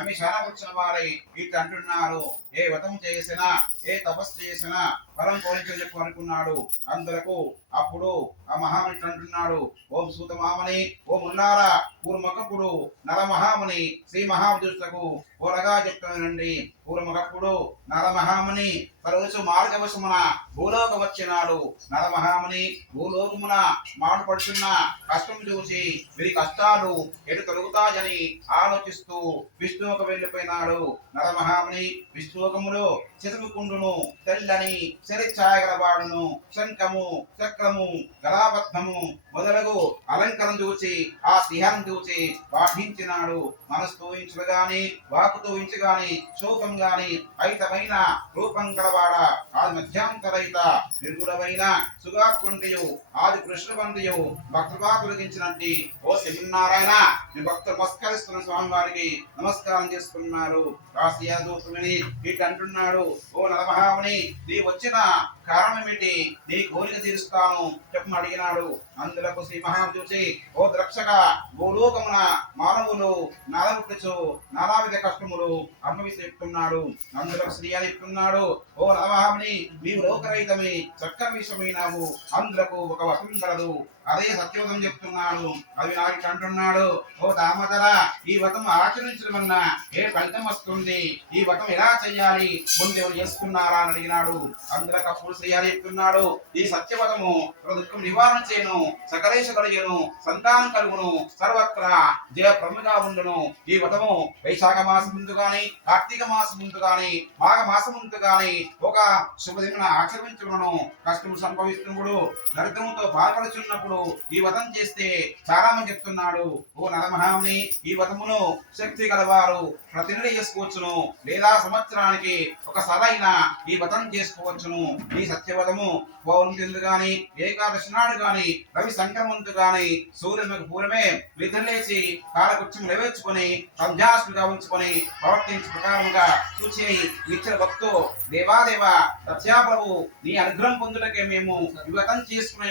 ఆమె శానపుచ్చిన వారై ఇట్లా అంటున్నారు, ఏ వ్రతం చేసినా ఏ తపస్సు చేసినా వరం కోరించని చెప్పు అనుకున్నాడు. అందరకు అప్పుడు ఆ మహాముని అంటున్నాడు, ఓం సూతమామని ఓ మున్నారా పూర్వమొకప్పుడు నరమహాముని శ్రీ మహావిదుష్లకు పూరగా చెప్తానండి. పూర్వమొకప్పుడు నరమహాముని తరచు మార్గవశమున భూలోక వచ్చినాడు. నరమహాముని భూలోకమున మాడుపడుతున్న కష్టం చూసి వీరి కష్టాలు ఎటు తొలుగుతాయని ఆలోచిస్తూ విష్ణువుకు వెళ్ళిపోయినాడు. నరమహాముని విష్ణులోకములో చితుకుండును తెల్లని శరిఛాయగలవాడును శంఖము చక్రము గలాపద్మము మొదలగు అలంకరణ చూచి ఆ స్నేహం చూచి పాఠించినాడు. మనసుతో ఇంచులు గాని వాకుతో ఇంచు గాని శోకం గాని అయితమైన రూపం గలవాడ ఆది మధ్యాంతరైత నిర్గుణమైన సుగాత్వంటియు ఆది కృష్ణవంతియు భక్తుగా తొలగించినట్టి ఓ శ్రీనారాయణ మీ భక్తులు నమస్కరిస్తున్న స్వామి వారికి నమస్కారం చేస్తున్నారు. కాశీయాదూతుని ఇటు అంటున్నాడు, ఓ నరమహాముని నీ వచ్చిన కారణం ఏమిటి? నీ కోరిక తీరుస్తాను చెప్పమని అడిగినాడు. అందులకు శ్రీ మహాముని చూసి, ఓ ద్రక్షక భూలోకమున మానవులు నాలుగుచు నానావిధ కష్టములు అనుభవిస్తున్నాడు. అందులకు శ్రీ అని చెప్తున్నాడు, ఓ నరమహాముని నీవు లోకరహితమి చక్కర విషయమైనావు. అందులకు ఒక వశం కలదు, అదే సత్యవతం చెప్తున్నాడు. అవి నాకు అంటున్నాడు, ఓ దామోదర ఈ వ్రతం ఆచరించడం వల్ల ఏ ఫలితం వస్తుంది? ఈ వ్రతం ఎలా చెయ్యాలి? ముందెవరు చేసుకున్నారా అని అడిగినాడు. అందులకు అప్పుడు శ్రీ అని చెప్తున్నాడు, ఈ సత్యవతము దుఃఖం నివారణ చేయను, సకలేశ కలిగను, సంతానం కలుగును, సర్వత్రా జయ ప్రముగా ఉండును. ఈ వ్రతము వైశాఖ మాసం ముందు గాని కార్తీక మాసం ముందు గాని మాఘ మాసం ముందు గాని ఒక శుభదిన ఆచరించుకును. కష్టము సంభవిస్తున్నప్పుడు దరిద్రముతో బాధపడుచున్నప్పుడు ఈ వ్రతం చేస్తే చాలా మంది చెప్తున్నాడు, ఓ నరమహాముని ఈ వ్రతమును శక్తి గలవారు ప్రతినిధి చేసుకోవచ్చును, లేదా సంవత్సరానికి ఒకసారైనా ఈ వ్రతం చేసుకోవచ్చును. ఈ సత్యవ్రతము పౌర్ణమి గాని ఏకాదశి నాడు గాని రవి సంక్రమంతు గాని సూర్యునికి పూర్వమే నిద్రలేచి కాలకృత్యం నెరవేర్చుకొని సంధ్యాసులుగా ఉంచుకొని ప్రవర్తించే ప్రకారముగా సూచి నిత్య భక్తు దేవాదేవ సత్యాప్రభు నీ అనుగ్రహం పొందుటకే మేము ఈ వ్రతం చేసుకునే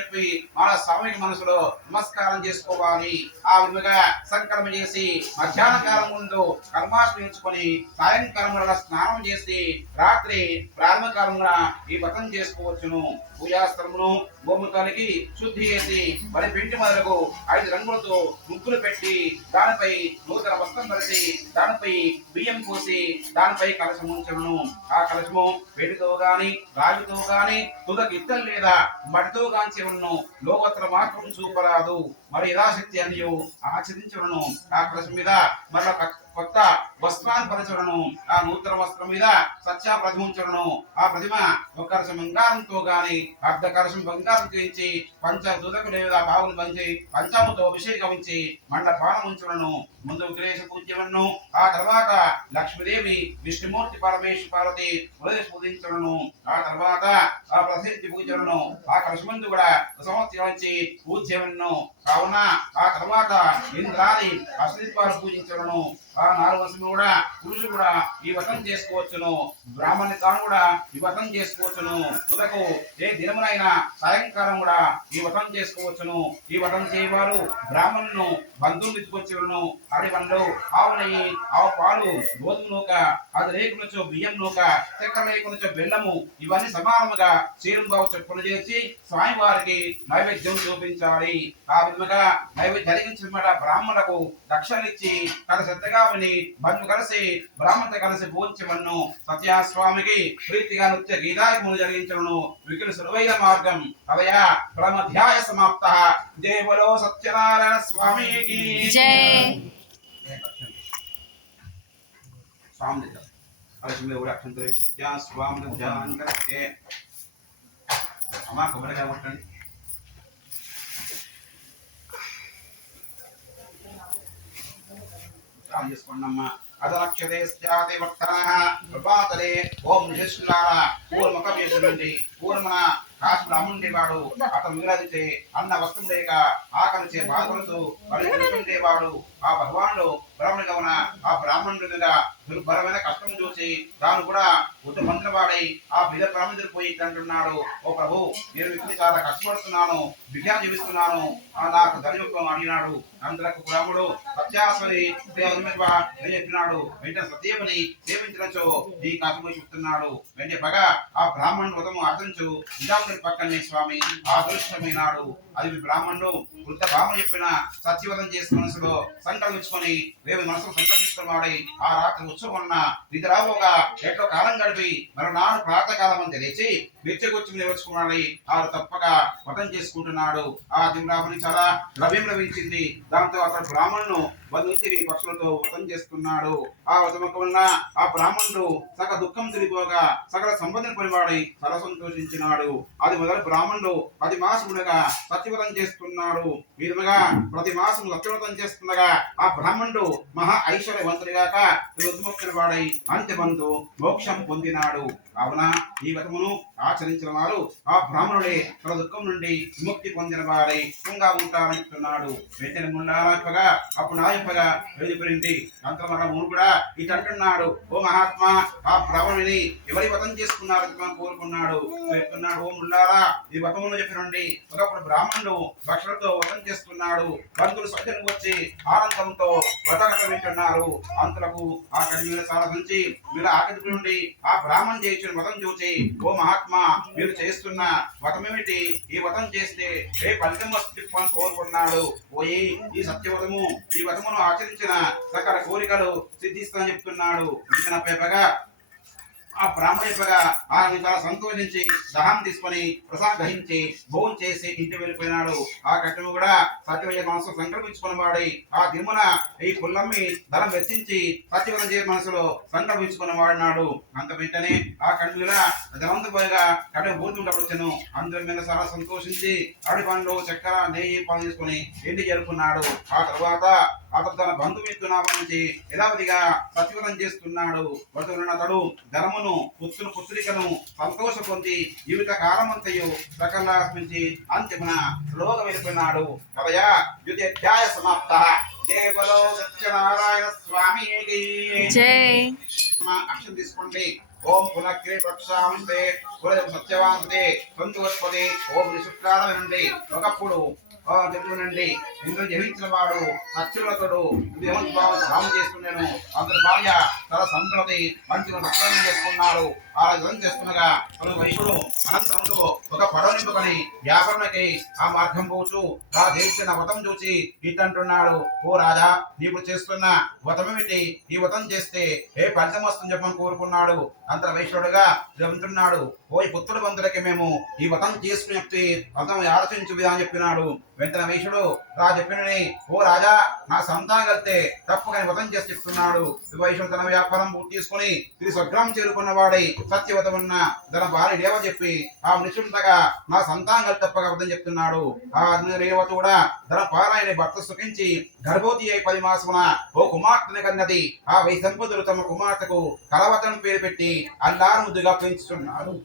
మన స్వామి మనసులో నమస్కారం చేసుకోవాలి. ఆ విధంగా సంకల్పం చేసి మధ్యాహ్న కాలం ముందు కర్మాశ్రయించుకొని సాయంకాలం స్నానం చేసి రాత్రి ప్రారంభ కాలంలో ఈ వ్రతం చేసుకోవచ్చును. పూజాస్త్రమును గోముఖానికి శుద్ధి చేసి మరి పిండి మొదలకు 5 రంగులతో ముగ్గులు పెట్టి దానిపై నూతన వస్త్రం ధరిసి దానిపై బియ్యం పోసి దానిపై కలశం ఉంచను. ఆ కలశము వెండితో గాని రాగితో గాని తుదకి ఇత్తలు లేదా మట్టితో గాంచెవను. లోకత్ర మార్పును చూపరాదు. మరి యథాశక్తి అని ఆచరించను. ఆ కలశం మీద మరొక కొత్త వస్త్రాన్ని పరచడను. ఆ నూతన వస్త్రం మీద సత్య ప్రతిమించడను. ఆ ప్రతిమ ఒక కలశం బంగారంతో గాని అర్ధ కలశం బంగారం చేయించి పంచ దుదకు లేదా బావులు పంచి పంచాముతో అభిషేకం ఉంచి మండపానం ఉంచడను. ముందు విగ్రహ పూజ్యవన్ను. ఆ తర్వాత లక్ష్మీదేవి విష్ణుమూర్తి పరమేశ్వర పార్వతి పూజించడను. ఆ తర్వాత ఆ ప్రసిద్ధి పూజలను ఆ కలశమందు కూడా సంవత్సరించి పూజ్యవన్ను. కావున ఆ తర్వాత ఇంద్రాది అశ్విత్వాలు పూజించడను. ఆ 4 వర్షములు కూడా పురుషులు కూడా ఈ వ్రతం చేసుకోవచ్చును. బ్రాహ్మణి తాను కూడా ఈ వ్రతం చేసుకోవచ్చును. తుదకు ఏ దినమునైనా సాయంకాలం కూడా ఈ వ్రతం చేసుకోవచ్చును. ఈ వ్రతం చేయవారు బ్రాహ్మణులను బంధువులు తీసుకొచ్చేవారు. అరటి పండ్లు, ఆవు నెయ్యి, ఆవు పాలు, గోధుమ నూక, అది లేకునొచ్చో బియ్యం నూక, చక్కెర లేకునొచ్చో బెల్లము ఇవన్నీ సమానముగా చీరుగా చెప్పులు చేసి స్వామి వారికి నైవేద్యం చూపించాలి. ఆ విధముగా నైవేద్యం జరిగించిన బ్రాహ్మణులకు దక్షిణలిచ్చి తన శ్రద్ధగా విని బంధు కలిసి బ్రాహ్మణతో కలిసి భోంచమన్ను. సత్యస్వామికి ప్రీతిగా నృత్య గీతాయములు జరిగించను. వికిలు సులువైన మార్గం అవయ ప్రమధ్యాయ సమాప్త. దేవలో సత్యనారాయణ స్వామికి స్వామి అమ్మా కొబ్బరిగా కొట్టండి. చేసుకోండమ్మా. అదలక్షతే స్యాతి భక్తనః ప్రభాతలే ఓం నిశులార పూర్వముఖ వేసునండి. పూర్వమున కాశీ బ్రాహ్మణుడేవాడు. అతను మిగిలితే అన్న వస్త్రం లేక ఆకలిచే బాధపడుతూ బలిండేవాడు. ఆ భగవానుడు బ్రాహ్మణుడిగా ఉన్న ఆ బ్రాహ్మణుడి మీద దుర్భరమైన కష్టం చూసి తాను కూడా ఉత్తమంతుల వాడై ఆ బిడ్డ బ్రాహ్మణుడు పోయి అంటున్నాడు, ఓ ప్రభు, నేను వ్యక్తిని చాలా కష్టపడుతున్నాను, బిడ్డ జీవిస్తున్నాను, నాకు ధనియుక్తం అడిగినాడు. అందరకు బ్రాహ్మణుడు సత్యాసని చెప్పినాడు. వెంటనే సత్యమని సేవించడంచో నీ కష్టమని చెప్తున్నాడు. వెంటనే పగ ఆ బ్రాహ్మణుడు వ్రతము అర్థించు నిజాముడి పక్కనే స్వామి ఆదృష్టమైనాడు. అది బ్రాహ్మణుడు వృద్ధ భామను చెప్పిన సత్యవతం చేసిన మనసులో సంకల్పించుకొని రేపు మనసులో సంకల్పించుకున్నాడు. ఆ రాత్రి ఉత్సవం వలన నిద్రాబోగా ఎట్లో కాలం గడిపి మరునాడు ప్రాతకాలం అని తెలిసి నిత్యకొచ్చి నిలవచ్చుకున్నాడు. ఆ తప్పక వ్రతం చేసుకుంటున్నాడు. ఆ బ్రాహ్మణి చాలా ద్రవ్యం లభించింది. దాంతో అతడు బ్రాహ్మణును బంధువుని పక్షులతో వ్రతం చేస్తున్నాడు. ఆ వ్రతం వలన ఆ బ్రాహ్మణుడు సగ దుఃఖం తిరిగిపోగా సకల సంబంధం పనివాడై చాలా సంతోషించినాడు. అది మొదలు బ్రాహ్మణుడు 10 మాసములుగా సత్యవ్రతం చేస్తున్నాడు. ఈ విధంగా ప్రతి మాసం సత్యవ్రతం చేస్తుండగా ఆ బ్రాహ్మణుడు మహా ఐశ్వర్యవంతుడిగాక రుద్దుమొక్కిన వాడై అంత్యబంధు మోక్షం పొందినాడు. కావున ఈ వ్రతమును ఆచరించిన వారు ఆ బ్రాహ్మణుడే తన దుఃఖం నుండి విముక్తి పొందిన వారై సుఖంగా ఉంటారంటున్నాడు. వెంటనే ముండారాపగా అప్పుడు నాయింపగా వెళ్ళిపోయింది. అంతమరమును కూడా ఇటు అంటున్నాడు, ఓ మహాత్మా, ఆ బ్రాహ్మణుని ఎవరి వ్రతం చేసుకున్నారని కోరుకున్నాడు. చెప్తున్నాడు, ఓ ముల్లారా, ఈ వ్రతమును చెప్పినండి. ఒకప్పుడు బ్రాహ్మణుడు భక్షలతో వ్రతం చేస్తున్నాడు. బంధువులు సత్యం వచ్చి ఆనందంతో వ్రతం వింటున్నారు. అంతలకు ఆ కడి మీద సాధించి మీరు ఆకలి నుండి ఆ బ్రాహ్మణ్ చేయించిన వ్రతం చూసి, ఓ మహాత్మా, మీరు చేస్తున్న వ్రతమేమిటి? ఈ వ్రతం చేస్తే ఏ ఫలితం వస్తుంది అని కోరుకున్నాడు. పోయి ఈ సత్యవ్రతము ఈ వ్రతమును ఆచరించిన సకల కోరికలు సిద్ధిస్తానని చెప్తున్నాడు. ఇంకన పేపగా ఆ బ్రాహ్మణుడిగా ఆయన చాలా సంతోషించి దహం తీసుకొని ప్రసాద్ గ్రహించి భోజనం చేసి ఇంటి వెళ్ళిపోయినాడు. ఆ కట్టెను కూడా సత్యవయ్య మనసు సంకల్పించుకుని వాడి ఆ దిమ్మున ఈ పుల్లమ్మి ధనం వెచ్చించి సత్యవతం చేయ మనసులో సంకల్పించుకుని వాడినాడు. అంత వెంటనే ఆ కడుపులా ధనంతపోయిగా కట్టె భూతుండవచ్చును. అందరి మీద చాలా సంతోషించి అడి పండ్లు చక్కెర నెయ్యి పనులు చేసుకుని ఇంటి జరుపుకున్నాడు. ఆ తర్వాత అతడు తన బంధుమిత్రుల నుంచి యథావధిగా సత్యవతం చేస్తున్నాడు. అతడు ధనమును పుత్రికను సంతోష పొంది జీవిత కాలమంతయు సకలాస్మించి అంతిమన శ్లోక వెళ్ళిపోయినాడు. కథయా ద్వితీయాధ్యాయ సమాప్త. జయ బలో సత్యనారాయణ స్వామికి జై. అక్షరం తీసుకోండి. ఓం పునఃక్రీ ప్రక్షాంతే సత్యవాంతే సంతువత్పదే ఓం నిశుక్రాల వినండి. ఒకప్పుడు చెప్పునండి, ఇంద్రుడు జయించిన వాడు సత్యులతడు భావం చేసుకున్నాను. అతని భార్య తన సంతతి మంచిగా రక్షణ చేసుకున్నాడు. ఆ యుద్ధం చేస్తుండగా తన వైశ్యుడు అనంతరంతో ఒక పడవ నింపుకొని వ్యాపారానికి ఆ మార్గం పోచు ఆ జయించిన వ్రతం చూసి ఇట్టంటున్నాడు, ఓ రాజా, నీవు చేస్తున్న వ్రతమేమిటి? ఈ వ్రతం చేస్తే ఏ ఫలితం వస్తుందని చెప్పని కోరుకున్నాడు. అంత వైశ్యుడుగా చెబుతున్నాడు, ఓ ఈ పుత్రుడు బంధులకి మేము ఈ వ్రతం చేసుకుని చెప్పి వ్రతం ఆలోచించు విధానం చెప్పినాడు. వెంటనే వైశ్యుడు రా చెప్పినని, ఓ రాజా, నా సంతానం కలితే తప్పకని వ్రతం చేసి చెప్తున్నాడు. వైశ్యుడు తన వ్యాపారం పూర్తి చేసుకుని తిరిగి స్వగ్రామం చేరుకున్న వాడై సత్యవతం ఉన్న తన భార్య రేవ చెప్పి ఆ మనుషుండగా నా సంతానం కలిసి తప్పక వ్రతం చెప్తున్నాడు. ఆ రేవత కూడా తన పారాయణ భర్త సుఖించి గర్భవతి అయి 10 మాసమున ఓ కుమార్తెని కన్నది. ఆ వై దంపతులు తమ కుమార్తెకు కలవతం పేరు పెట్టి అల్లారు ముద్దుగా పెంచుతున్నారు.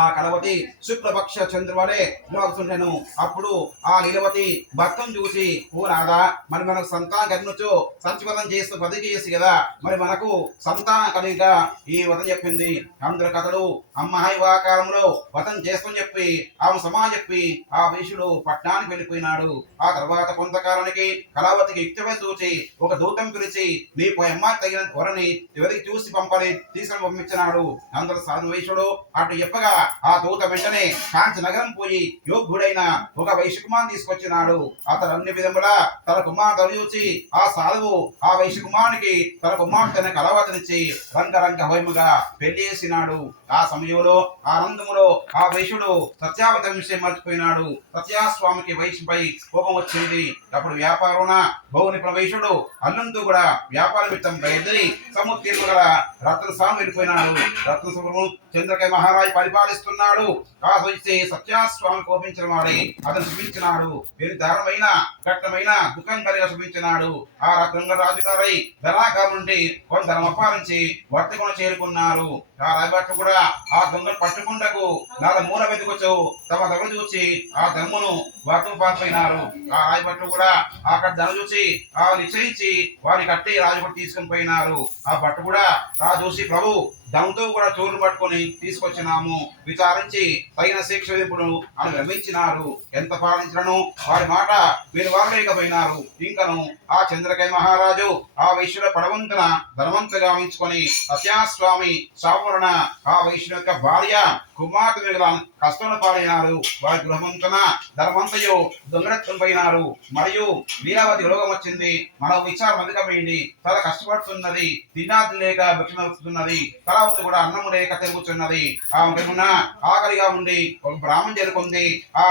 ఆ కలవతి శుక్లపక్ష చంద్రువలే నిలవతుండెను. అప్పుడు ఆ లీలవతి భర్తను చూసి, ఓ రాధా, మరి మనకు సంతానం కలిగినచో సంచివతం చేస్తూ బతికి చేసి కదా, మరి మనకు సంతానం కలిగిగా ఈ వతం చెప్పింది. అందరు కథలు అమ్మాయి వాకాలంలో వతం చేస్తని చెప్పి ఆమె సమాజం చెప్పి ఆ వేషుడు పట్టణానికి వెళ్ళిపోయినాడు. ఆ తర్వాత కొంతకాలానికి కళావతికి యుక్తమే చూసి ఒక దూతం పిలిచి నీకు అమ్మాయి తగిన త్వరని ఎవరికి చూసి పంపని తీసుకొని పంపించినాడు. అందరు సాధు వేషుడు అటు చెప్పగా ఆ దూత వెంటనే కాంచి నగరం పోయి యోగ్యుడైన ఒక వైశ్య కుమారుని తీసుకొచ్చినాడు. అతను అన్ని విధములా తన కుమార్తెను చూసి ఆ సాధువు ఆ వైశ్య కుమారునికి తన కుమార్తెను కలవతనిచ్చి రంగరంగ వైముగా పెళ్లి చేసినాడు. ఆ సమయంలో ఆనందములో ఆ వైశ్యుడు సత్యావత విషయం మర్చిపోయినాడు. సత్యాస్వామికి వైశ్యపై కోపం వచ్చింది. అప్పుడు వ్యాపారున భౌని ప్రవేశుడు అల్లంతో కూడా వ్యాపార నిమిత్తం బయలుదేరి సముద్ర గల రత్నస్వామి వెళ్ళిపోయినాడు. రత్నస్వామి చంద్రకాయ మహారాజు పరిపాలన పరిపాలిస్తున్నాడు. కాసి సత్యస్వామి కోపించిన వాడే అతను చూపించినాడు. వీరి దారుణమైన ఘట్టమైన దుఃఖం కలిగి చూపించినాడు. ఆ గంగరాజు గారై ధనాకారం నుండి కొంత ధనం అపారించి వర్తకును చేరుకున్నారు. ఆ రాజభట్లు కూడా ఆ దొంగలు పట్టుకుంటకు నాలుగు మూల వెతుకొచ్చు తమ ధనం చూసి ఆ ధనమును వర్తకు పారిపోయినారు. ఆ రాజభట్లు కూడా అక్కడ ధనం చూసి ఆ నిశ్చయించి వారి కట్టి రాజభట్లు తీసుకుని పోయినారు. ఆ భట్టు కూడా రాజు చూసి ప్రభు ధనంతో కూడా చోరును పట్టుకొని తీసుకొచ్చినాము, విచారించి తగిన శిక్ష విధింపును అని విరమించినారు. ఎంత పాలించను వారి మాట వీరు వారు లేకపోయినారు. ఇంకను ఆ చంద్రకై మహారాజు ఆ వైశ్యుల పడవంతున ధనవంతుగా ఉంచుకొని సత్యస్వామి సావరణ ఆ వైశ్యుల యొక్క భార్య కుమార్తె మిగిలిన కష్టంలో పాలైనారు. వారి గృహమంతున ధనవంతయు దొంగడత్వం పోయినారు. మరియు లీలావతి రోగం వచ్చింది. మన విచారం అధికమైంది. చాలా కష్టపడుతున్నది. తిన్నాది లేక భిక్షమవుతున్నది. తలవంతు కూడా అన్నము లేక తిరుగుతున్నది. ఆమెకున్న ఆకలిగా ఉండి ఒక బ్రాహ్మణ్ చేరుకుంది. ఆ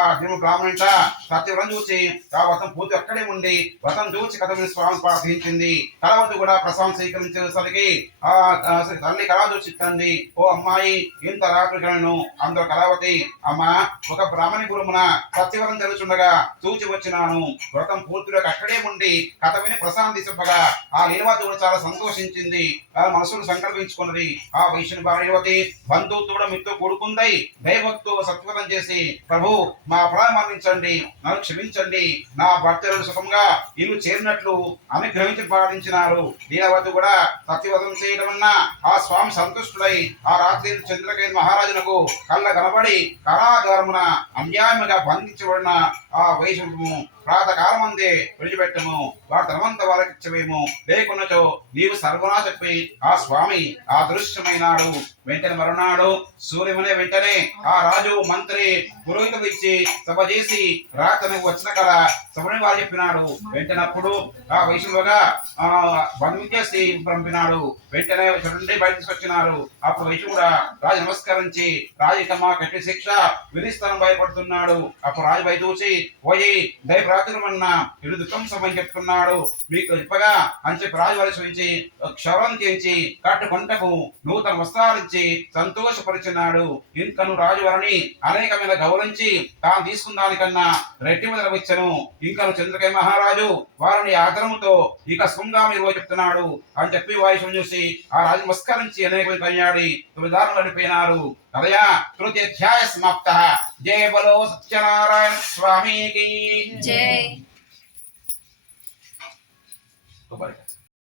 బ్రాహ్మణ సత్యవ్రతం చూసి ఆ వ్రతం పూర్తి అక్కడే ఉండి వ్రతం చూసి కథ స్వామి ప్రార్థించింది. కలవతి కూడా ప్రసాదం స్వీకరించేసరికి ఆ తల్లి కళ చూసి చెప్తుంది, ఓ అమ్మాయి ఇంత రాత్రికలను అందరూ కళావతి అమ్మా ఒక బ్రాహ్మణి గురుమున సత్యవరం జరుగుతుండగా చూచి వచ్చినాను. వ్రతం పూర్తిగా అక్కడే ఉండి కథ విని ప్రశాంతి చెప్పగా ఆ లీలవతి కూడా చాలా సంతోషించింది. ఆ మనసును సంకల్పించుకున్నది. ఆ వైష్ణవి భార్యవతి బంధుత్వం మీతో కూడుకుందై దైవత్తు సత్వతం చేసి ప్రభు మా అపరాధం మన్నించండి, నన్ను క్షమించండి, నా భర్తలు సుఖంగా ఇల్లు చేరినట్లు అనుగ్రహించి పాటించినారు. లీలావతి కూడా సత్యవతం చేయడం వలన ఆ స్వామి సంతుష్టుడై ఆ రాత్రి చంద్రకేతు మహారాజునకు కళ్ళ కనబడి కారాగారమున అన్యాయముగా బంధించబడిన ఆ వైష్ణవు ప్రాతకాలం అందే విడిచిపెట్టము, వారి ధనవంత వారికి ఇచ్చవేమో, లేకున్నచో నీవు సర్వనాశపై ఆ స్వామి ఆ దృశ్యమైనాడు. వెంటనే మరునాడు సూర్యమునే వెంటనే ఆ రాజు మంత్రి పురోహితులు ఇచ్చి సభ చేసి రాత్రి వచ్చిన కల సభని వారు చెప్పినాడు. వెంటనప్పుడు ఆ వైష్ణవుగా బంధించేసి పంపినాడు. వెంటనే నుండి బయట తీసుకొచ్చినారు. అప్పుడు వైష్ణవు కూడా రాజు నమస్కరించి రాజకమ్మ కట్టి శిక్ష విధిస్తాను భయపడుతున్నాడు. అప్పుడు రాజు బయట చూసి పోయి దయప్రాచురమన్నా ఇరు దుఃఖం సమని చెప్తున్నాడు. మీకు చెప్పగా అని చెప్పి రాజు వారి చూపించి క్షవరం చేయించి కట్టు కొంటకు నూతన వస్త్రాలించి సంతోషపరిచినాడు. ఇంకను రాజువారిని అనేకమైన గౌరవించి తాను తీసుకున్న దానికన్నా రెడ్డి మీద వచ్చను. ఇంకను చంద్రకై మహారాజు వారిని ఆదరముతో ఇక శృంగా మీరు చెప్తున్నాడు అని చెప్పి వాయుషం చూసి ఆ రాజు నమస్కరించి అనేక కన్యాడి విధానం గడిపోయినారు. తదయా తృతీయ అధ్యాయ సమాప్త. జయ బలో సత్యనారాయణ స్వామికి జై.